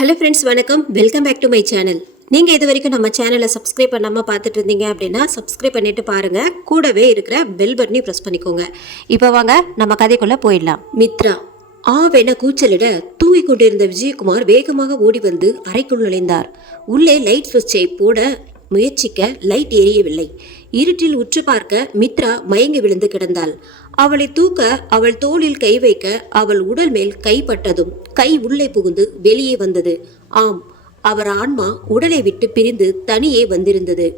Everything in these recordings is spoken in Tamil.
ஹலோ ஃப்ரெண்ட்ஸ், வணக்கம். Welcome back to my channel. நீங்கள் இது வரைக்கும் நம்ம சேனலை சப்ஸ்கிரைப் பண்ணாமல் பார்த்துட்டு இருந்தீங்க அப்படின்னா சப்ஸ்கிரைப் பண்ணிட்டு பாருங்கள். கூடவே இருக்கிற பெல் பட்டனையும் ப்ரெஸ் பண்ணிக்கோங்க. இப்போ வாங்க நம்ம கதைக்குள்ளே போயிடலாம். மித்ரா ஆவென கூச்சலிட தூங்கி கொண்டிருந்த விஜயகுமார் வேகமாக ஓடி வந்து அறைக்குள் நுழைந்தார். உள்ளே லைட் சுவிட்சை போட முயற்சிக்க லைட் எரியவில்லை. இருட்டில் உற்று பார்க்க மித்ரா மயங்கி விழுந்து கிடந்தாள். அவளை தூக்க அவள் தோளில் கை வைக்க அவள் உடல் மேல் கைப்பட்டதும் கை உள்ளே புகுந்து வெளியே வந்தது. ஆம், அவர் ஆன்மா உடலை விட்டு பிரிந்து தனியே வந்திருந்தது.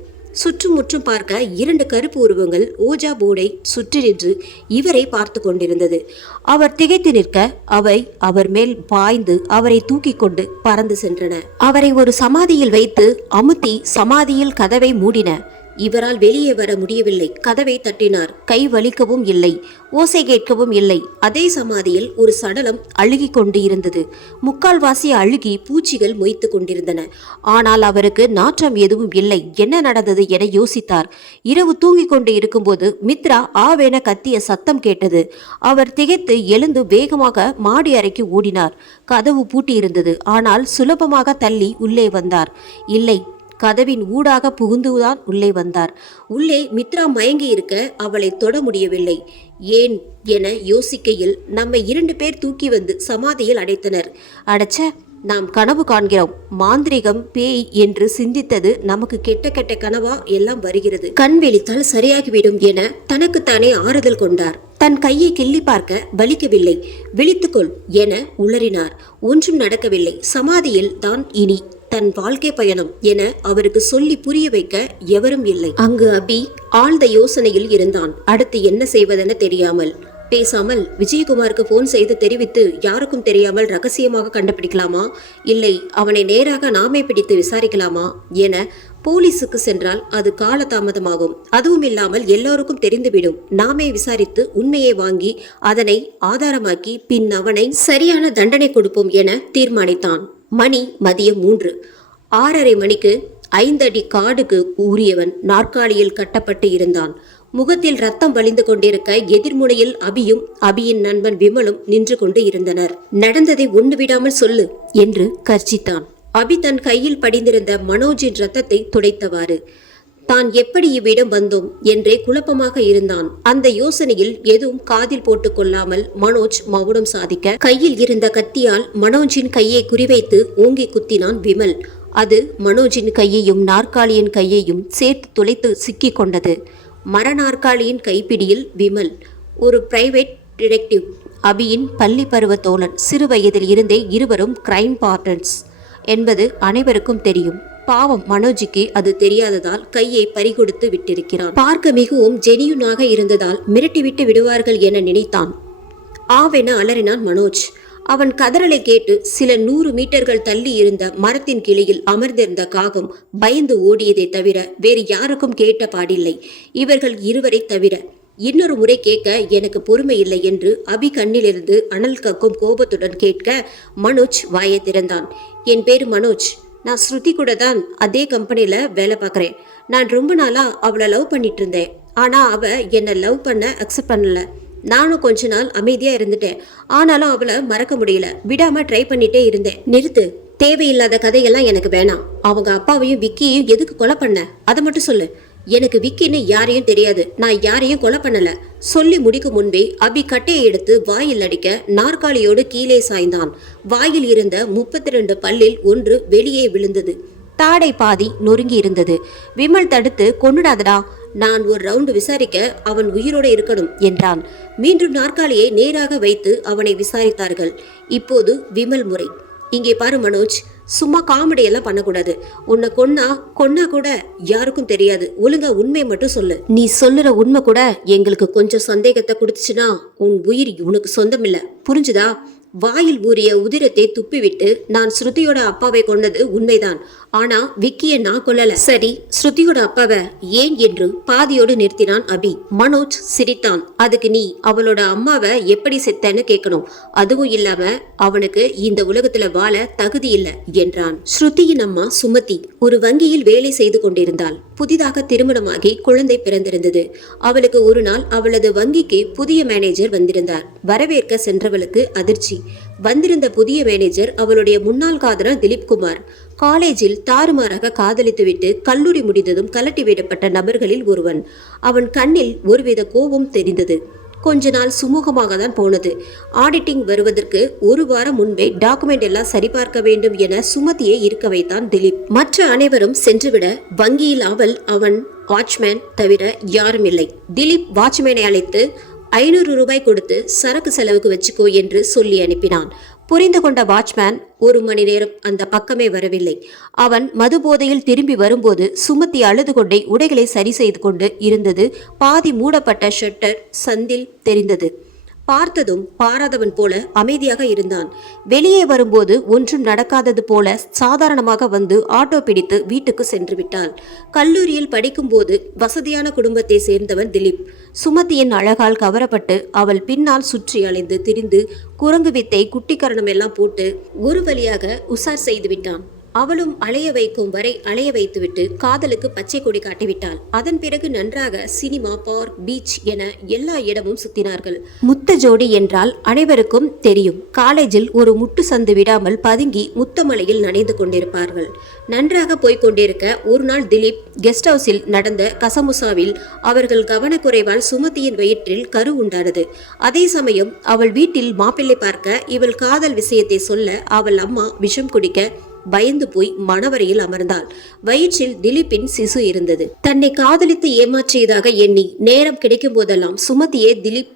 சுற்றுமுற்றும் பார்க்க இரண்டு கருப்பு உருவங்கள் ஓஜா போர்டை சுற்றி நின்று இவரை பார்த்து கொண்டிருந்தது. அவர் திகைத்து நிற்க அவை அவர் மேல் பாய்ந்து அவரை தூக்கி கொண்டு பறந்து சென்றன. அவரை ஒரு சமாதியில் வைத்து அமுத்தி சமாதியில் கதவை மூடின. இவரால் வெளியே வர முடியவில்லை. கதவை தட்டினார். கை வலிக்கவும் இல்லை, ஓசை கேட்கவும் இல்லை. அதே சமாதியில் ஒரு சடலம் அழுகி கொண்டு இருந்தது. முக்கால்வாசி அழுகி பூச்சிகள் மொய்த்து கொண்டிருந்தன. ஆனால் அவருக்கு நாற்றம் எதுவும் இல்லை. என்ன நடந்தது என யோசித்தார். இரவு தூங்கிக் கொண்டு இருக்கும்போது மித்ரா ஆவென கத்திய சத்தம் கேட்டது. அவர் திகைத்து எழுந்து வேகமாக மாடி அறைக்கு ஓடினார். கதவு பூட்டியிருந்தது. ஆனால் சுலபமாக தள்ளி உள்ளே வந்தார். இல்லை, கதவின் ஊடாக புகுந்துதான் உள்ளே வந்தார். உள்ளே மித்ரா மயங்கி இருக்க அவளை தொட முடியவில்லை. ஏன் என யோசிக்கையில் நம்மை 2 பேர் தூக்கி வந்து சமாதியில் அடைத்தனர். அடைச்ச, நாம் கனவு காண்கிறோம். மாந்திரிகம், பேய் என்று சிந்தித்தது நமக்கு கெட்ட கெட்ட கனவா எல்லாம் வருகிறது. கண் விழித்தால் சரியாகிவிடும் என தனக்குத்தானே ஆறுதல் கொண்டார். தன் கையை கிள்ளி பார்க்க வலிக்கவில்லை. விழித்துக்கொள் என உளறினார். ஒன்றும் நடக்கவில்லை. சமாதியில் தான் இனி தன் வாழ்க்கை பயணம் என அவருக்கு சொல்லி புரிய வைக்க எவரும் இல்லை. அங்கு அபி ஆழ்ந்த யோசனையில் இருந்தான். அடுத்து என்ன செய்வதென தெரியாமல். பேசாமல் விஜயகுமாருக்கு போன் செய்து தெரிவித்து யாருக்கும் தெரியாமல் ரகசியமாக கண்டுபிடிக்கலாமா, இல்லை அவனை நேராக நாமே பிடித்து விசாரிக்கலாமா என போலீஸுக்கு சென்றால் அது காலதாமதமாகும். அதுவும் இல்லாமல் எல்லோருக்கும் தெரிந்துவிடும். நாமே விசாரித்து உண்மையை வாங்கி அதனை ஆதாரமாக்கி பின் அவனை சரியான தண்டனை கொடுப்போம் என தீர்மானித்தான். மணி மதியம் 3. 6:30 மணிக்கு 5 அடி காடுக்கு ஊறியவன் நாற்காலியில் கட்டப்பட்டு இருந்தான். முகத்தில் ரத்தம் வழிந்து கொண்டிருக்க எதிர்முனையில் அபியும் அபியின் நண்பன் விமலும் நின்று கொண்டு இருந்தனர். நடந்ததை ஒன்று விடாமல் சொல்லு என்று கர்ஜித்தான். அபி தன் கையில் படிந்திருந்த மனோஜின் ரத்தத்தை துடைத்தவாறு தான் எப்படி இவ்விடம் வந்தோம் என்றே குழப்பமாக இருந்தான். அந்த யோசனையில் எதுவும் காதில் போட்டுக் கொள்ளாமல் மனோஜ் மௌனம் சாதிக்க கையில் இருந்த கத்தியால் மனோஜின் கையை குறிவைத்து ஓங்கி குத்தினான் விமல். அது மனோஜின் கையையும் நாற்காலியின் கையையும் சேர்த்து துளைத்து சிக்கி கொண்டது. மர நாற்காலியின் கைப்பிடியில் விமல், ஒரு பிரைவேட் டிடெக்டிவ், அபியின் பள்ளி பருவ தோழன். சிறு வயதில் இருந்தே இருவரும் கிரைம் பார்ட்னர்ஸ் என்பது அனைவருக்கும் தெரியும். பாவம் மனோஜுக்கு அது தெரியாததால் கையை பறிகொடுத்து விட்டிருக்கிறான். பார்க்க மிகவும் ஜெனியூனாக இருந்ததால் மிரட்டிவிட்டு விடுவார்கள் என நினைத்தான். ஆவென அலறினான் மனோஜ். அவன் கதறலை கேட்டு சில 100 மீட்டர்கள் தள்ளி இருந்த மரத்தின் கிளையில் அமர்ந்திருந்த காகம் பயந்து ஓடியதை தவிர வேறு யாருக்கும் கேட்ட பாடில்லை. இவர்கள் இருவரை தவிர. இன்னொரு முறை கேட்க எனக்கு பொறுமை இல்லை என்று அபி கண்ணிலிருந்து அனல் கக்கும் கோபத்துடன் கேட்க மனோஜ் வாயை திறந்தான். என் பேரு மனோஜ். நான் ஸ்ருதி கூட தான் அதே கம்பெனியில் வேலை பார்க்குறேன். நான் ரொம்ப நாளாக அவளை லவ் பண்ணிட்டு இருந்தேன். ஆனால் அவள் என்னை லவ் பண்ண அக்செப்ட் பண்ணல. நானும் கொஞ்ச நாள் அமைதியாக இருந்துட்டேன். ஆனாலும் அவளை மறக்க முடியல. விடாமல் ட்ரை பண்ணிகிட்டே இருந்தேன். நிறுத்து, தேவையில்லாத கதையெல்லாம் எனக்கு வேணாம். அவங்க அப்பாவையும் விக்கியையும் எதுக்கு கொலை பண்ண அதை மட்டும் சொல்லு. எனக்கு விக்கின்னு யாரையும் தெரியாது. நான் யாரையும் கொலை பண்ணல. சொல்லி முடிக்கும் முன்பே அபி கட்டையை எடுத்து வாயில் அடிக்க நாற்காலியோடு கீழே சாய்ந்தான். வாயில் இருந்த 32 பல்லில் ஒன்று வெளியே விழுந்தது. தாடை பாதி நொறுங்கி இருந்தது. விமல் தடுத்து, கொன்னுடாதடா, நான் ஒரு ரவுண்டு விசாரிக்க அவன் உயிரோடு இருக்கணும் என்றான். மீண்டும் நாற்காலியை நேராக வைத்து அவனை விசாரித்தார்கள். இப்போது விமல் முறை. இங்கே பாரு மனோஜ், சும்மா காமெடி எல்லாம் பண்ணக்கூடாது. உன்னை கொன்னா கூட யாருக்கும் தெரியாது. ஒழுங்கா உண்மை மட்டும் சொல்லு. நீ சொல்லுற உண்மை கூட எங்களுக்கு கொஞ்சம் சந்தேகத்தை கொடுத்துச்சுன்னா உன் உயிர் உனக்கு சொந்தம் இல்ல, புரிஞ்சுதா? வாயில் ஊறிய உதிரத்தை துப்பிவிட்டு நான் ஸ்ருதியோட அப்பாவை கொண்டது உண்மைதான். ஆனா விக்கிய நான் கொல்லல. சரி, ஸ்ருதியோட அப்பாவை ஏன் என்று பாதியோடு நிறுத்தினான் அபி. மனோஜ் சிரித்தான். அதுக்கு நீ அவளோட அம்மாவை எப்படி செத்தன்னு கேட்கணும். அதுவும் இல்லாம அவனுக்கு இந்த உலகத்துல வாழ தகுதி இல்லை என்றான். ஸ்ருதியின் அம்மா சுமதி ஒரு வங்கியில் வேலை செய்து கொண்டிருந்தாள். புதிதாக திருமணமாகி குழந்தை பிறந்திருந்தது. அவளுக்கு ஒரு நாள் அவளது வங்கிக்கு புதிய மேனேஜர் வந்திருந்தார். வரவேற்க சென்றவளுக்கு அதிர்ச்சி. வந்திருந்த புதிய மேனேஜர் அவளுடைய முன்னாள் காதலர் திலீப்குமார். காலேஜில் தாறுமாறாக காதலித்துவிட்டு கல்லூரி முடிந்ததும் கலட்டி விடப்பட்ட நபர்களில் ஒருவன். அவன் கண்ணில் ஒருவித கோபம் தெரிந்தது. கொஞ்ச நாள் சுமூகமாக தான் போனது. ஆடிட்டிங் வருவதற்கு ஒரு வாரம் முன்பே டாக்குமெண்ட் எல்லாம் சரிபார்க்க வேண்டும் என சுமதியை இருக்க வைத்தான் திலீப். மற்ற அனைவரும் சென்றுவிட வங்கியில் அவன் வாட்ச்மேன் தவிர யாரும் இல்லை. திலீப் வாட்ச்மேனை அழைத்து 500 ரூபாய் கொடுத்து சரக்கு செலவுக்கு வச்சுக்கோ என்று சொல்லி அனுப்பினான். புரிந்து கொண்ட வாட்ச்மேன் 1 மணி நேரம் அந்த பக்கமே வரவில்லை. அவன் மது போதையில் திரும்பி வரும்போது சுமதி அழுது கொண்டே உடைகளை சரி செய்து கொண்டு இருந்தது. பாதி மூடப்பட்ட ஷட்டர் சந்தில் தெரிந்தது. பார்த்ததும் பாராதவன் போல அமைதியாக இருந்தான். வெளியே வரும்போது ஒன்றும் நடக்காதது போல சாதாரணமாக வந்து ஆட்டோ பிடித்து வீட்டுக்கு சென்று விட்டாள். கல்லூரியில் படிக்கும்போது வசதியான குடும்பத்தை சேர்ந்தவன் திலீப். சுமதியின் அழகால் கவரப்பட்டு அவள் பின்னால் சுற்றி அலைந்து திரிந்து குரங்கு வித்தை குட்டிக்கரணம் எல்லாம் போட்டு ஒரு வழியாக உசார் செய்து விட்டான். அவளும் அலைய வைக்கும் வரை அலைய வைத்துவிட்டு காதலுக்கு பச்சை கொடி காட்டிவிட்டாள். அதன் பிறகு நன்றாக சினிமா, பார்க், பீச் என எல்லா இடமும் சுத்தினார்கள். முத்த ஜோடி என்றால் அனைவருக்கும் தெரியும். காலேஜில் ஒரு முட்டு சந்து விடாமல் பதுங்கி முத்தமலையில் நனைந்து கொண்டிருப்பார்கள். நன்றாக போய்கொண்டிருக்க ஒரு நாள் திலீப் கெஸ்ட் ஹவுஸில் நடந்த கசமுசாவில் அவர்கள் கவனக்குறைவால் சுமதியின் வயிற்றில் கரு உண்டானது. அதே சமயம் அவள் வீட்டில் மாப்பிள்ளை பார்க்க இவள் காதல் விஷயத்தை சொல்ல அவள் அம்மா விஷம் குடிக்க பயந்து போய் மணவரையில் அமர்ந்தாள். வயிற்றில் திலீப்பின் சிசு இருந்தது. தன்னை காதலித்து ஏமாற்றியதாக எண்ணி நேரம் கிடைக்கும் போதெல்லாம் சுமதியை திலீப்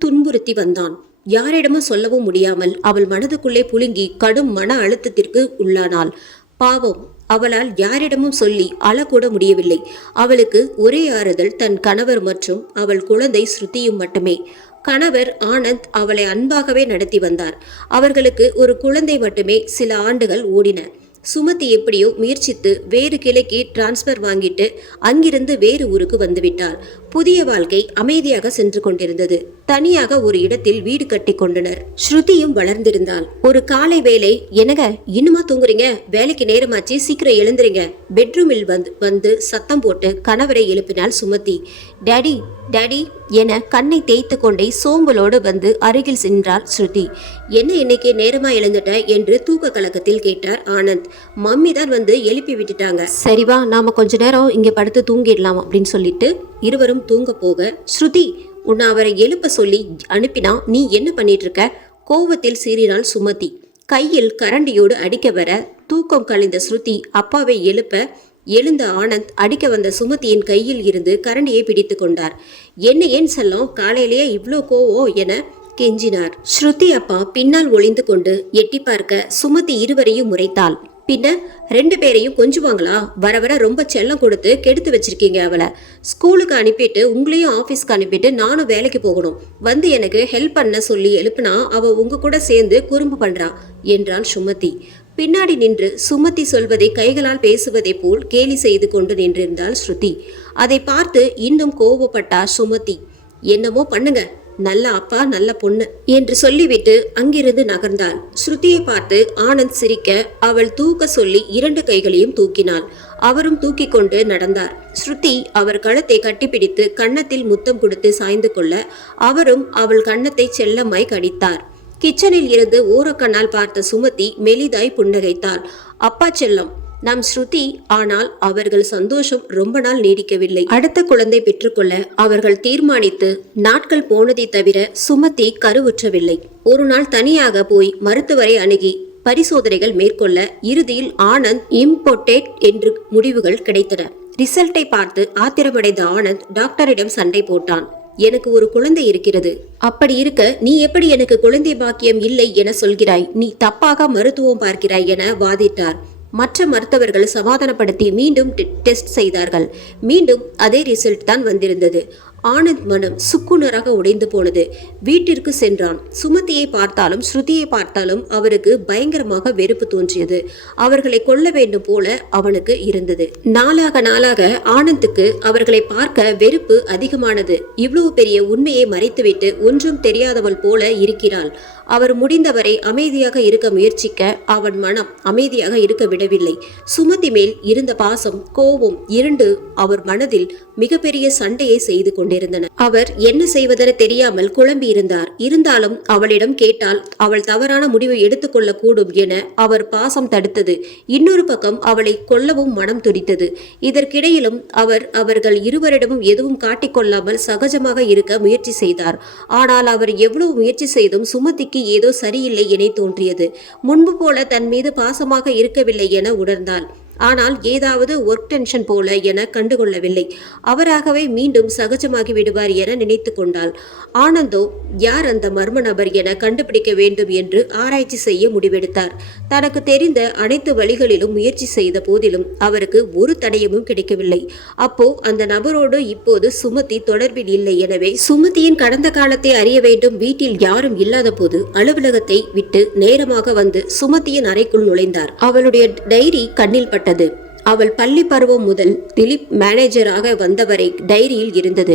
துன்புறுத்தி வந்தான். யாரிடமும் சொல்லவும் முடியாமல் அவள் மனதுக்குள்ளே புழுங்கி கடும் மன அழுத்தத்திற்கு உள்ளானாள். பாவம், அவளால் யாரிடமும் சொல்லி அழக்கூட முடியவில்லை. அவளுக்கு ஒரே ஆறுதல் தன் கணவர் மற்றும் அவள் குழந்தை ஸ்ருதியும் மட்டுமே. கணவர் ஆனந்த் அவளை அன்பாகவே நடத்தி வந்தார். அவர்களுக்கு ஒரு குழந்தை மட்டுமே. சில ஆண்டுகள் ஓடின. சுமதி எப்படியோ முயற்சித்து வேறு கிளைக்கு டிரான்ஸ்பர் வாங்கிட்டு அங்கிருந்து வேறு ஊருக்கு வந்துவிட்டாள். புதிய வாழ்க்கை அமைதியாக சென்று கொண்டிருந்தது. தனியாக ஒரு இடத்தில் வீடு கட்டி கொண்டனர். ஸ்ருதியும் வளர்ந்திருந்தாள். ஒரு காலை வேலை, என்னங்க இன்னுமா தூங்குறீங்க? வேலைக்கு நேரமாச்சு, சீக்கிரம் எழுந்துறீங்க. பெட்ரூமில் வந்து சத்தம் போட்டு கணவரை எழுப்பினாள் சுமதி. டாடி டாடி என கண்ணை தேய்த்து கொண்டே சோம்பலோடு வந்து அருகில் சென்றாள் ஸ்ருதி. என்ன இன்னைக்கு நேரமா எழுந்துட்ட என்று தூக்க கலக்கத்தில் கேட்டார் ஆனந்த். மம்மி தான் வந்து எழுப்பி விட்டுட்டாங்க. சரிவா, நாம கொஞ்ச நேரம் இங்க படுத்து தூங்கிடலாம் அப்படின்னு சொல்லிட்டு இருவரும் தூங்க போக, ஸ்ருதி உன்னை அவரை எழுப்ப சொல்லி அனுப்பினா நீ என்ன பண்ணிட்டு இருக்க? கோவத்தில் சீறினாள் சுமதி. கையில் கரண்டியோடு அடிக்க வர தூக்கம் கலைந்த ஸ்ருதி அப்பாவை எழுப்ப எழுந்த ஆனந்த் அடிக்க வந்த சுமதியின் கையில் இருந்து கரண்டியை பிடித்து கொண்டார். என்ன ஏன் செல்லம், காலையிலேயே இவ்வளோ கோவம் என கெஞ்சினார். ஸ்ருதி அப்பா பின்னால் ஒளிந்து கொண்டு எட்டி பார்க்க சுமதி இருவரையும் முறைத்தாள். பின்ன 2 பேரையும் கொஞ்சுவாங்களா? வர வர ரொம்ப செல்லம் கொடுத்து கெடுத்து வச்சிருக்கீங்க. அவளை ஸ்கூலுக்கு அனுப்பிட்டு உங்களையும் ஆஃபீஸ்க்கு அனுப்பிட்டு நானும் வேலைக்கு போகணும். வந்து எனக்கு ஹெல்ப் பண்ண சொல்லி எழுப்புனா அவ உங்க கூட சேர்ந்து குறும்பு பண்றா என்றாள் சுமதி. பின்னாடி நின்று சுமதி சொல்வதை கைகளால் பேசுவதை போல் கேலி செய்து கொண்டு நின்றிருந்தாள் ஸ்ருதி. அதை பார்த்து இன்னும் கோபப்பட்டா சுமதி. என்னமோ பண்ணுங்க, நல்ல அப்பா நல்ல பொண்ணு என்று சொல்லிவிட்டு அங்கிருந்து நகர்ந்தாள். ஸ்ருதியை பார்த்து ஆனந்த் சிரிக்க அவள் தூக்க சொல்லி 2 கைகளையும் தூக்கினாள். அவரும் தூக்கி கொண்டு நடந்தார். ஸ்ருதி அவர் கழுத்தை கட்டிப்பிடித்து கன்னத்தில் முத்தம் கொடுத்து சாய்ந்து கொள்ள அவரும் அவள் கன்னத்தை செல்லமாய் கடித்தார். கிச்சனில் இருந்து ஓரக்கண்ணால் பார்த்த சுமதி மெலிதாய் புன்னகைத்தாள். அப்பா செல்லம் நம் ஸ்ருதி. ஆனால் அவர்கள் சந்தோஷம் ரொம்ப நாள் நீடிக்கவில்லை. அடுத்த குழந்தை பெற்றுக்கொள்ள அவர்கள் தீர்மானித்து நாட்கள் போனதை தவிர சுமதி கருவுற்றவில்லை. ஒரு நாள் தனியாக போய் மருத்துவரை அணுகி பரிசோதனைகள் மேற்கொள்ள இறுதியில் ஆனந்த் இம்போர்ட்டட் என்று முடிவுகள் கிடைத்தன. ரிசல்ட்டை பார்த்து ஆத்திரமடைந்த ஆனந்த் டாக்டரிடம் சண்டை போட்டான். எனக்கு ஒரு குழந்தை இருக்கிறது. அப்படி இருக்க நீ எப்படி எனக்கு குழந்தை பாக்கியம் இல்லை என சொல்கிறாய்? நீ தப்பாக மருத்துவம் பார்க்கிறாய் என வாதிட்டார். மற்ற மருத்துவர்கள் சமாதானப்படுத்தி மீண்டும் டெஸ்ட் செய்தார்கள். மீண்டும் அதே ரிசல்ட் தான் வந்திருந்தது. ஆனந்த் மனம் சுக்குநராக உடைந்து போனது. வீட்டிற்கு சென்றான். சுமதியை பார்த்தாலும் ஸ்ருதியை பார்த்தாலும் அவருக்கு பயங்கரமாக வெறுப்பு தோன்றியது. அவர்களை கொல்ல வேண்டும் போல அவனுக்கு இருந்தது. நாளாக ஆனந்துக்கு அவர்களை பார்க்க வெறுப்பு அதிகமானது. இவ்வளவு பெரிய உண்மையை மறைத்துவிட்டு ஒன்றும் தெரியாதவள் போல இருக்கிறாள். அவர் முடிந்தவரை அமைதியாக இருக்க முயற்சிக்க அவன் மனம் அமைதியாக இருக்க விடவில்லை. சுமதி மேல் இருந்த பாசம், கோபம் இரண்டு அவர் மனதில் மிகப்பெரிய சண்டையை செய்து கொண்டிருந்தன. அவர் என்ன செய்வதென தெரியாமல் குழம்பி இருந்தார். இருந்தாலும் அவளிடம் கேட்டால் அவள் தவறான முடிவை எடுத்துக்கொள்ள கூடும் என அவர் பாசம் தடுத்தது. இன்னொரு பக்கம் அவளை கொல்லவும் மனம் துடித்தது. இதற்கிடையிலும் அவர்கள் இருவரிடமும் எதுவும் காட்டிக்கொள்ளாமல் சகஜமாக இருக்க முயற்சி செய்தார். ஆனால் அவர் எவ்வளவு முயற்சி செய்தும் சுமதிக்கு ஏதோ சரியில்லை என தோன்றியது. முன்பு போல தன் மீது பாசமாக இருக்கவில்லை என உணர்ந்தாள். ஆனால் ஏதாவது ஒர்க் டென்ஷன் போல என கண்டுகொள்ளவில்லை. அவராகவே மீண்டும் சகஜமாகி விடுவார் என நினைத்து கொண்டாள். ஆனந்தோ யார் அந்த மர்ம நபர் என கண்டுபிடிக்க வேண்டும் என்று ஆராய்ச்சி செய்ய முடிவெடுத்தார். தனக்கு தெரிந்த அனைத்து வழிகளிலும் முயற்சி செய்த போதிலும் அவருக்கு ஒரு தடயமும் கிடைக்கவில்லை. அப்போ அந்த நபரோடு இப்போது சுமதி தொடர்பில் இல்லை. எனவே சுமதியின் கடந்த காலத்தை அறிய வேண்டும். வீட்டில் யாரும் இல்லாத போது அலுவலகத்தை விட்டு நேரமாக வந்து சுமதியின் அறைக்குள் நுழைந்தார். அவளுடைய டைரி கண்ணில் பட்ட. அவள் பள்ளி பருவம் முதல் திலீப் மேனேஜராக வந்தவரை டைரியில் இருந்தது.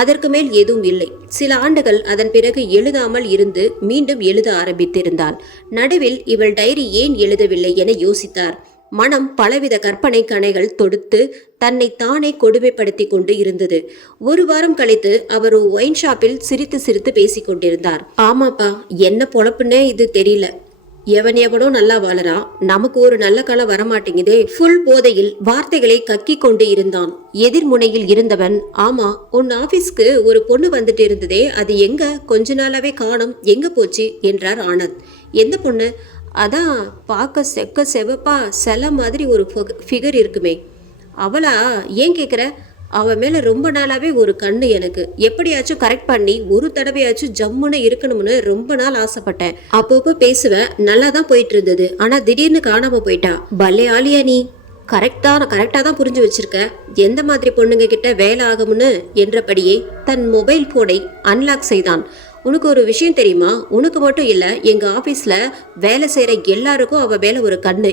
அதற்கு மேல் எதுவும் இல்லை. சில ஆண்டுகள் அதன் பிறகு எழுதாமல் இருந்து மீண்டும் எழுத ஆரம்பித்திருந்தாள். நடுவில் இவள் டைரி ஏன் எழுதவில்லை என யோசித்தார். மனம் பலவித கற்பனை கணைகள் தொடுத்து தன்னை தானே கொடுமைப்படுத்தி கொண்டு இருந்தது. ஒரு வாரம் கழித்து அவர் ஒயின் ஷாப்பில் சிரித்து சிரித்து பேசிக் கொண்டிருந்தார். ஆமாப்பா, என்ன பொழப்புன்னே இது தெரியல. எவனோ நல்லா வாழறான், நமக்கு ஒரு நல்ல காலம் வரமாட்டேங்குதே. ஃபுல் போதையில் வார்த்தைகளை கக்கி கொண்டு இருந்தான். எதிர்முனையில் இருந்தவன், ஆமா, உன் ஆபீஸ்க்கு ஒரு பொண்ணு வந்துட்டு இருந்ததே, அது எங்க? கொஞ்ச நாளாவே காணோம், எங்க போச்சு என்றார் ஆனந்த். எந்த பொண்ணு? அதான் பார்க்க செக்க செவப்பா செல மாதிரி ஒரு ஃபிகர் இருக்குமே, அவளா? ஏன் கேட்குற? அவன் மேலே ரொம்ப நாளாவே ஒரு கண்ணு எனக்கு. எப்படியாச்சும் கரெக்ட் பண்ணி ஒரு தடவையாச்சும் ஜம்முன்னு இருக்கணும்னு ரொம்ப நாள் ஆசைப்பட்டேன். அப்பப்போ பேசுவேன், நல்லா தான் போயிட்டு இருந்தது. ஆனா திடீர்னு காணாம போயிட்டா. பல்லே ஆலியா நீ. கரெக்டா தான் புரிஞ்சு வச்சிருக்க. எந்த மாதிரி பொண்ணுங்க கிட்ட வேலை ஆகும்னு என்றபடியே தன் மொபைல் போனை அன்லாக் செய்தான். உனக்கு ஒரு விஷயம் தெரியுமா? உனக்கு மட்டும் இல்ல, எங்க ஆபீஸ்ல வேலை செய்யற எல்லாருக்கும் அவ மேல ஒரு கண்ணு.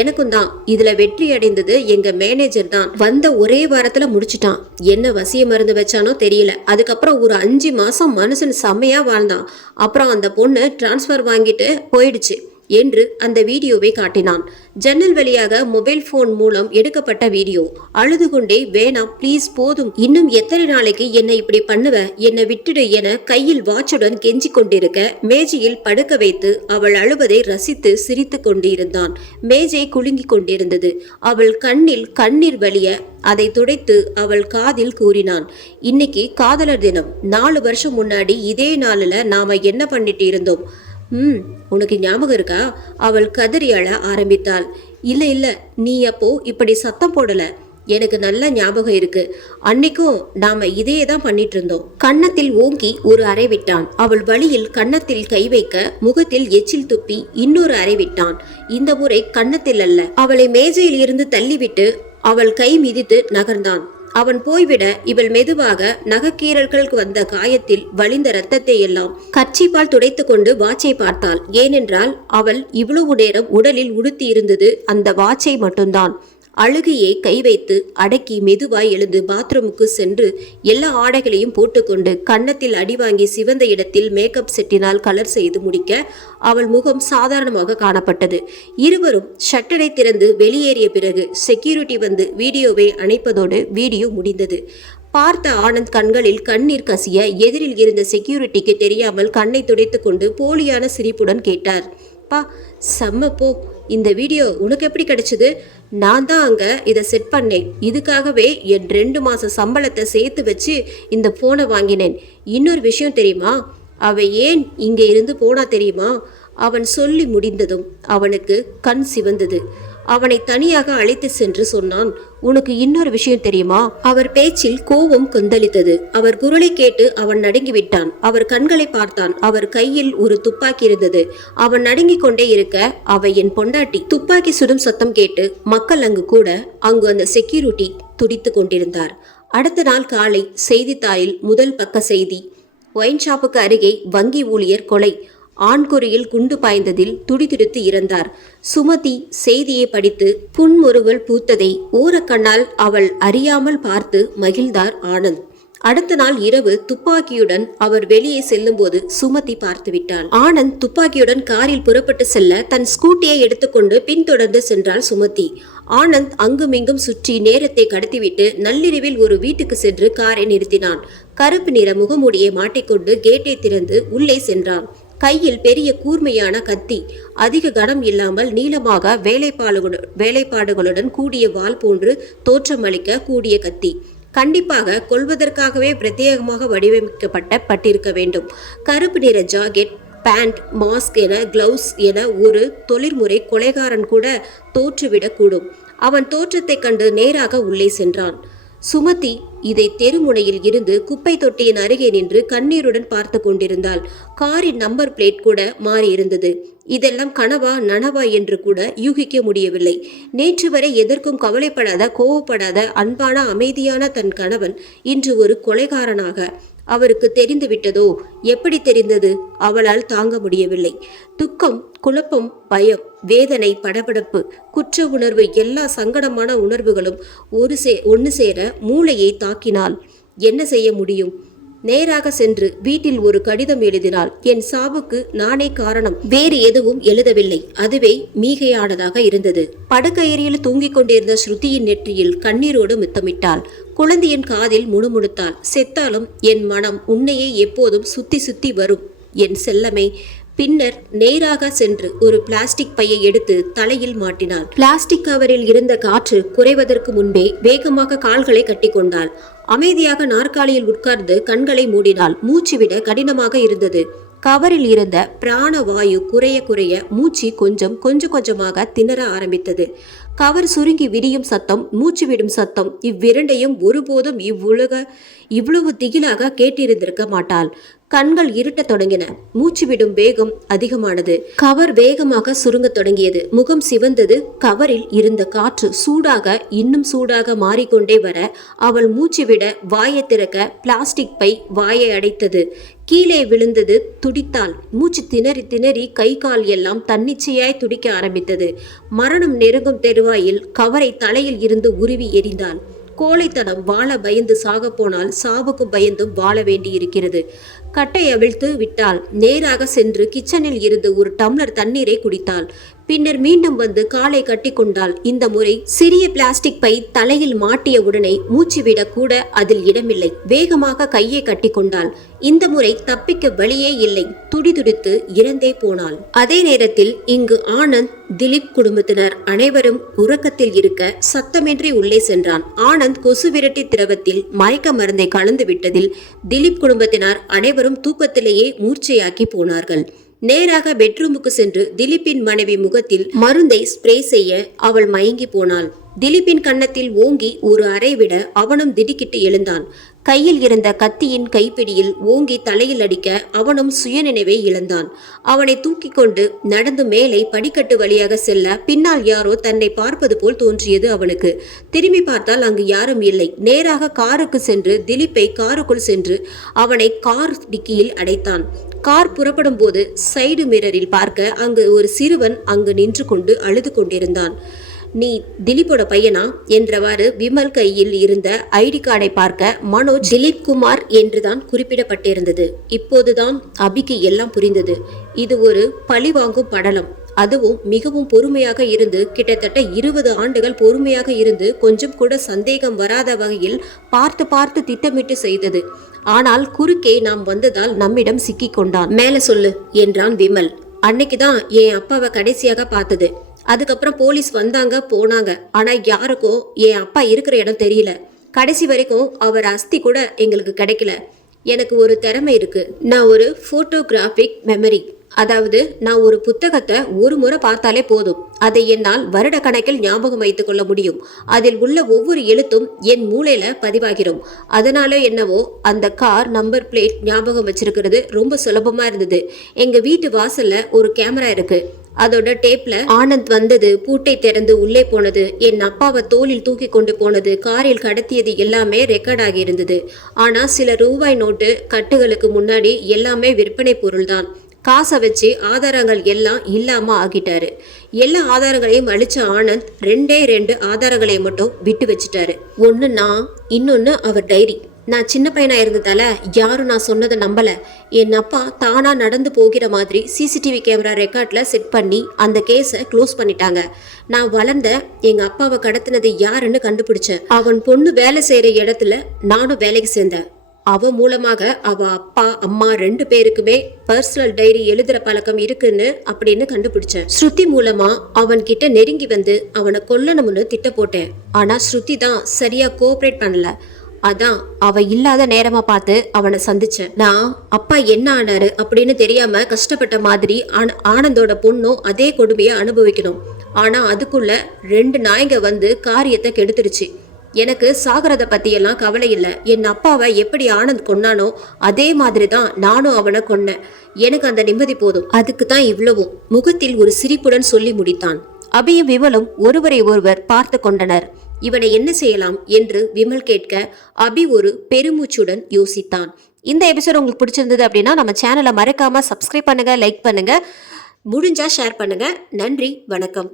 எனக்கும் தான். இதுல வெற்றி அடைந்தது எங்க மேனேஜர் தான். வந்த ஒரே வாரத்துல முடிச்சிட்டான். என்ன வசிய மருந்து வச்சானோ தெரியல. அதுக்கப்புறம் ஒரு 5 மாசம் மனுஷன் செம்மையா வாழ்ந்தான். அப்புறம் அந்த பொண்ணு டிரான்ஸ்பர் வாங்கிட்டு போயிடுச்சு என்று அந்த வீடியோவை காட்டினான். ஜன்னல் வழியாக மொபைல் போன் மூலம் எடுக்கப்பட்ட வீடியோ. அழுது கொண்டே, வேணாம் ப்ளீஸ், போதும், இன்னும் எத்தனை நாளைக்கு என்னை இப்படி பண்ணுவ, என்னை விட்டுடு என கையில் வாட்சுடன் கெஞ்சி கொண்டிருக்க மேஜையில் படுக்க வைத்து அவள் அழுவதை ரசித்து சிரித்து கொண்டிருந்தான். மேஜை குலுங்கி கொண்டிருந்தது. அவள் கண்ணில் கண்ணீர் வலிய அதை துடைத்து அவள் காதில் கூறினான். இன்னைக்கு காதலர் தினம். 4 வருஷம் முன்னாடி இதே நாளில் நாம என்ன பண்ணிட்டு இருந்தோம்? உனக்கு ஞாபகம் இருக்கா? அவள் கதறி அழ ஆரம்பித்தாள். இல்ல, நீ அப்போ இப்படி சத்தம் போடல. எனக்கு நல்ல ஞாபகம் இருக்கு. அன்னைக்கும் நாம இதையே தான் பண்ணிட்டு இருந்தோம். கன்னத்தில் ஓங்கி ஒரு அறை விட்டான். அவள் வழியில் கன்னத்தில் கை வைக்க முகத்தில் எச்சில் துப்பி இன்னொரு அறை விட்டான். இந்த முறை கன்னத்தில் அல்ல. அவளை மேஜையில் இருந்து தள்ளிவிட்டு அவள் கை மிதித்து நகர்ந்தான். அவன் போய்விட இவள் மெதுவாக நகக்கீரல்களுக்கு வந்த காயத்தில் வழிந்த ரத்தத்தை எல்லாம் கர்ச்சீப்பால் துடைத்து கொண்டு வாட்சை பார்த்தாள். ஏனென்றால் அவள் இவ்வளவு நேரம் உடலில் உடுத்தி இருந்தது அந்த வாட்சை மட்டும்தான். அழுகையை கை வைத்து அடக்கி மெதுவாய் எழுந்து பாத்ரூமுக்கு சென்று எல்லா ஆடைகளையும் போட்டுக்கொண்டு கன்னத்தில் அடி வாங்கி சிவந்த இடத்தில் மேக்கப் செட்டினால் கலர் செய்து முடிக்க அவள் முகம் சாதாரணமாக காணப்பட்டது. இருவரும் ஷட்டரை திறந்து வெளியேறிய பிறகு செக்யூரிட்டி வந்து வீடியோவை அணைப்பதோடு வீடியோ முடிந்தது. பார்த்த ஆனந்த் கண்களில் கண்ணீர் கசிய எதிரில் இருந்த செக்யூரிட்டிக்கு தெரியாமல் கண்ணை துடைத்து கொண்டு போலியான சிரிப்புடன் கேட்டார். பா, செம்ம போ. இந்த வீடியோ உனக்கு எப்படி கிடைச்சது? நான் தான் அங்கே இதை செட் பண்ணேன். இதுக்காகவே என் 2 மாத சம்பளத்தை சேர்த்து வச்சு இந்த ஃபோனை வாங்கினேன். இன்னொரு விஷயம் தெரியுமா? அவ ஏன் இங்கே இருந்து போனா தெரியுமா? அவன் சொல்லி முடிந்ததும் அவனுக்கு கண் சிவந்தது. அவனை தனியாக அழைத்து சென்று சொன்னான். உனக்கு இன்னொரு விஷயம் தெரியுமா? அவர் பேச்சில் கோபம் கொந்தளித்தது. அவர் குரலை கேட்டு அவன் நடுங்கிவிட்டான். அவர் கண்களை பார்த்தான். அவர் கையில் ஒரு துப்பாக்கி இருந்தது. அவன் நடுங்கிக் கொண்டே இருக்க, அவ என் பொண்டாட்டி. துப்பாக்கி சுடும் சத்தம் கேட்டு மக்கள் அங்கு அந்த செக்யூரிட்டி துடித்து கொண்டிருந்தார். அடுத்த நாள் காலை செய்தித்தாளில் முதல் பக்க செய்தி. ஒயின் ஷாப்புக்கு அருகே வங்கி ஊழியர் கொலை. ஆண்குறியில் குண்டு பாய்ந்ததில் துடிதுடித்து இறந்தார். சுமதி செய்தியை படித்து புன்முறுவல் பூத்ததை ஓரக்கண்ணால் அவள் அறியாமல் பார்த்து மகிழ்ந்தார் ஆனந்த். அடுத்த நாள் இரவு துப்பாக்கியுடன் அவர் வெளியே செல்லும்போது சுமதி பார்த்து விட்டாள். ஆனந்த் துப்பாக்கியுடன் காரில் புறப்பட்டு செல்ல தன் ஸ்கூட்டியை எடுத்துக்கொண்டு பின்தொடர்ந்து சென்றாள் சுமதி. ஆனந்த் அங்குமிங்கும் சுற்றி நேரத்தை கடத்திவிட்டு நள்ளிரவில் ஒரு வீட்டுக்கு சென்று காரை நிறுத்தினான். கருப்பு நிற முகமூடியை மாட்டிக்கொண்டு கேட்டை திறந்து உள்ளே சென்றான். கையில் பெரிய கூர்மையான கத்தி, அதிக கனம் இல்லாமல் நீளமாக வேலைப்பாடுகளுடன் கூடிய வாள் போன்று தோற்றமளிக்க கூடிய கத்தி. கண்டிப்பாக கொல்வதற்காகவே பிரத்யேகமாக வடிவமைக்கப்பட்டிருக்க வேண்டும். கருப்பு நிற ஜாக்கெட், பேண்ட், மாஸ்க் என கிளவுஸ் என ஒரு தொழில்முறை கொலைகாரன் கூட தோற்றுவிடக்கூடும். அவன் தோற்றத்தை கண்டு நேராக உள்ளே சென்றான். சுமதி இதை தெருமுனையில் இருந்து குப்பை தொட்டியின் அருகே நின்று கண்ணீருடன் பார்த்து கொண்டிருந்தாள். காரின் நம்பர் பிளேட் கூட மாறியிருந்தது. இதெல்லாம் கனவா நனவா என்று கூட யூகிக்க முடியவில்லை. நேற்று வரை எதற்கும் கவலைப்படாத, கோவப்படாத, அன்பான, அமைதியான தன் கணவன் இன்று ஒரு கொலைகாரனாக அவருக்கு தெரிந்து விட்டதோ? எப்படி தெரிந்தது? அவளால் தாங்க முடியவில்லை. துக்கம், குழப்பம், பயம், வேதனை, படபடப்பு, குற்ற உணர்வு, எல்லா சங்கடமான உணர்வுகளும் ஒன்று சேர மூளையை தாக்கினால் என்ன செய்ய முடியும்? நேராக சென்று வீட்டில் ஒரு கடிதம் எழுதினாள். என் சாவுக்கு நானே காரணம், வேறு எதுவும் எழுதவில்லை. அதுவே மீகையானதாக இருந்தது. படுக்கையறையில் தூங்கிக் கொண்டிருந்த ஸ்ருதியின் நெற்றியில் கண்ணீரோடு முத்தமிட்டாள். குழந்தையின் காதில் முணுமுணுத்தாள். செத்தாலும் என் மனம் உன்னையே எப்போதும் சுத்தி சுத்தி வரும் என் செல்லமே. பின்னர் நேராக சென்று ஒரு பிளாஸ்டிக் பையை எடுத்து தலையில் மாட்டினாள். பிளாஸ்டிக் கவரில் இருந்த காற்று குறைவதற்கு முன்பே வேகமாக கால்களை கட்டிக்கொண்டாள். அமைதியாக நாற்காலியில் உட்கார்ந்து கண்களை மூடினாள். மூச்சு விட கடினமாக இருந்தது. கவரில் இருந்த பிராண வாயு குறைய குறைய மூச்சு கொஞ்சமாக திணற ஆரம்பித்தது. கவர் சுருங்கி விரியும் சத்தம், மூச்சு விடும் சத்தம், இவ்விரண்டையும் ஒருபோதும் இவ்வளவு திகிலாக கேட்டிருந்திருக்க மாட்டாள். கண்கள் இருட்டத் தொடங்கின. மூச்சு விடும் வேகம் அதிகமானது. கவர் வேகமாக சுருங்க தொடங்கியது. முகம் சிவந்தது. கவரில் இருந்த காற்று இன்னும் சூடாக மாறிக்கொண்டே வர அவள் மூச்சு விட வாயை திறக்க பிளாஸ்டிக் பை வாயை அடைத்தது. கீழே விழுந்தது. துடித்தாள். மூச்சு திணறி திணறி கை கால் எல்லாம் தன்னிச்சையாய் துடிக்க ஆரம்பித்தது. மரணம் நெருங்கும் தெருவாயில் கவரை தலையில் இருந்து உருவி எறிந்தாள். கோழைத்தனம், வாழ பயந்து சாக போனால் சாவுக்கு பயந்தும் வாழ வேண்டியிருக்கிறது. கட்டை அவிழ்த்து விட்டாள். நேராக சென்று கிச்சனில் இருந்து ஒரு டம்ளர் தண்ணீரை குடித்தாள். பின்னர் மீண்டும் வந்து காலை கட்டி கொண்டாள். இந்த முறை சிறிய பிளாஸ்டிக் பை தலையில் மாட்டிய உடனே மூச்சு விட கூட அதில் இடமில்லை. வேகமாக கையை கட்டி கொண்டாள். இந்த முறை தப்பிக்க வழியே இல்லை. துடிதுடித்து இறந்தே போனாள். அதே நேரத்தில் இங்கு ஆனந்த், திலீப் குடும்பத்தினர் அனைவரும் உறக்கத்தில் இருக்க சத்தமின்றி உள்ளே சென்றான். ஆனந்த் கொசு விரட்டி திரவத்தில் மயக்க மருந்தை கலந்து விட்டதில் திலீப் குடும்பத்தினர் அனைவரும் தூக்கத்திலேயே மூர்ச்சையாக்கி போனார்கள். நேராக பெட்ரூமுக்கு சென்று திலீப்பின் மனைவி முகத்தில் மருந்தை ஸ்ப்ரே செய்ய அவள் மயங்கி போனாள். திலீப்பின் கன்னத்தில் ஓங்கி ஒரு அறை விட அவனும் திடுக்கிட்டு எழுந்தான். கையில் இருந்த கத்தியின் கைப்பிடியில் ஓங்கி தலையில் அடிக்க அவனும் சுயநினைவை இழந்தான். அவனை தூக்கி கொண்டு நடந்து மேலே படிக்கட்டு வழியாக செல்ல பின்னால் யாரோ தன்னை பார்ப்பது போல் தோன்றியது அவனுக்கு. திரும்பி பார்த்தால் அங்கு யாரும் இல்லை. நேராக காருக்கு சென்று திலீப்பை காருக்குள் சென்று அவனை கார் டிக்கியில் அடைத்தான். கார் புறப்படும் போது சைடு மிரரில் பார்க்க அங்கு ஒரு சிறுவன் அங்கு நின்று கொண்டு அழுது கொண்டிருந்தான். நீ திலீப்போட பையனா என்றவாறு விமல் கையில் இருந்த ஐடி கார்டை பார்க்க மனோஜ் திலீப் குமார் என்றுதான் குறிப்பிடப்பட்டிருந்தது. இப்போதுதான் அபிக்கு எல்லாம் புரிந்தது. இது ஒரு பழிவாங்கும் படலம். அதுவும் மிகவும் பொறுமையாக இருந்து, கிட்டத்தட்ட 20 ஆண்டுகள் பொறுமையாக இருந்து, கொஞ்சம் கூட சந்தேகம் வராத வகையில் பார்த்து திட்டமிட்டு செய்தது. ஆனால் குறுக்கே நாம் வந்ததால் நம்மிடம் சிக்கி கொண்டான். மேல சொல்லு என்றான் விமல். அன்னைக்குதான் என் அப்பாவை கடைசியாக பார்த்தது. அதுக்கப்புறம் போலீஸ் வந்தாங்க போனாங்க. ஆனா யாருக்கும் என் அப்பா இருக்கிற இடம் தெரியல. கடைசி வரைக்கும் அவர் அஸ்தி கூட எங்களுக்கு கிடைக்கல. எனக்கு ஒரு திறமை இருக்கு. நான் ஒரு போட்டோகிராஃபிக் மெமரி. அதாவது நான் ஒரு புத்தகத்தை ஒரு முறை பார்த்தாலே போதும். அதை என்னால் வருட கணக்கில் ஞாபகம் வைத்துக் கொள்ள முடியும். அதில் உள்ள ஒவ்வொரு எழுத்தும் என் மூளையில பதிவாகிறோம். அதனால என்னவோ அந்த கார் நம்பர் பிளேட் ஞாபகம் வச்சிருக்கிறது ரொம்ப சுலபமா இருந்தது. எங்க வீட்டு வாசல்ல ஒரு கேமரா இருக்கு. அதோட டேப்ல ஆனந்த் வந்தது, பூட்டை திறந்து உள்ளே போனது, என் அப்பாவை தோளில் தூக்கி கொண்டு போனது, காரில் கடத்தியது எல்லாமே ரெக்கார்ட் ஆகி இருந்தது. ஆனா சில ரூபாய் நோட்டு கட்டுகளுக்கு முன்னாடி எல்லாமே விற்பனை பொருள் தான். காசை வச்சு ஆதாரங்கள் எல்லாம் இல்லாம ஆகிட்டாரு. எல்லா ஆதாரங்களையும் அழிச்ச ஆனந்த் 2 ஆதாரங்களை மட்டும் விட்டு வச்சுட்டாரு. ஒன்று நான், இன்னொன்று அவர் டைரி. நான் சின்ன பையனா இருந்ததால யாரும் நான் சொன்னதை நம்பல. என் அப்பா தானா நடந்து போகிற மாதிரி சிசிடிவி கேமரா ரெக்கார்ட்ல செட் பண்ணி அந்த கேஸை க்ளோஸ் பண்ணிட்டாங்க. நான் வளர்ந்த எங்க அப்பாவை கடத்தினது யாருன்னு கண்டுபிடிச்சேன். அவன் பொண்ணு வேலை செய்யற இடத்துல நானும் வேலைக்கு சேர்ந்தேன். அவ மூலமாக அவ அப்பா அம்மா 2 பேருக்குமே பர்சனல் டைரி எழுதுற பழக்கம் இருக்குன்னு அப்படின்னு கண்டுபிடிச்சேன். ஸ்ருதி மூலமா அவன் கிட்ட நெருங்கி வந்து அவனை கொல்லணும்னு திட்ட போட்டேன். ஆனா ஸ்ருதி தான் சரியா கோஆபரேட் பண்ணல. அதான் அவ இல்லாத நேரமா பார்த்து அவனை சந்திச்சேன். நான் அப்பா என்ன ஆனாரு அப்படின்னு தெரியாம கஷ்டப்பட்ட மாதிரி ஆனந்தோட பொண்ணும் அதே கொடுமையை அனுபவிக்கணும். ஆனா அதுக்குள்ள 2 நாய்ங்க வந்து காரியத்தை கெடுத்துருச்சு. எனக்கு சாகரத பத்தியெல்லாம் கவலை இல்லை. என் அப்பாவை எப்படி ஆனந்த் கொன்னானோ அதே மாதிரி தான் நானும் அவனை கொன்னேன். எனக்கு அந்த நிம்மதி போதும். அதுக்கு தான் இவ்வளவும். முகத்தில் ஒரு சிரிப்புடன் சொல்லி முடித்தான். அபியும் விமலும் ஒருவரை ஒருவர் பார்த்து கொண்டனர். இவனை என்ன செய்யலாம் என்று விமல் கேட்க அபி ஒரு பெருமூச்சுடன் யோசித்தான். இந்த எபிசோட் உங்களுக்கு பிடிச்சிருந்தது அப்படின்னா நம்ம சேனலை மறக்காம சப்ஸ்கிரைப் பண்ணுங்க, லைக் பண்ணுங்க, முடிஞ்சா ஷேர் பண்ணுங்க. நன்றி, வணக்கம்.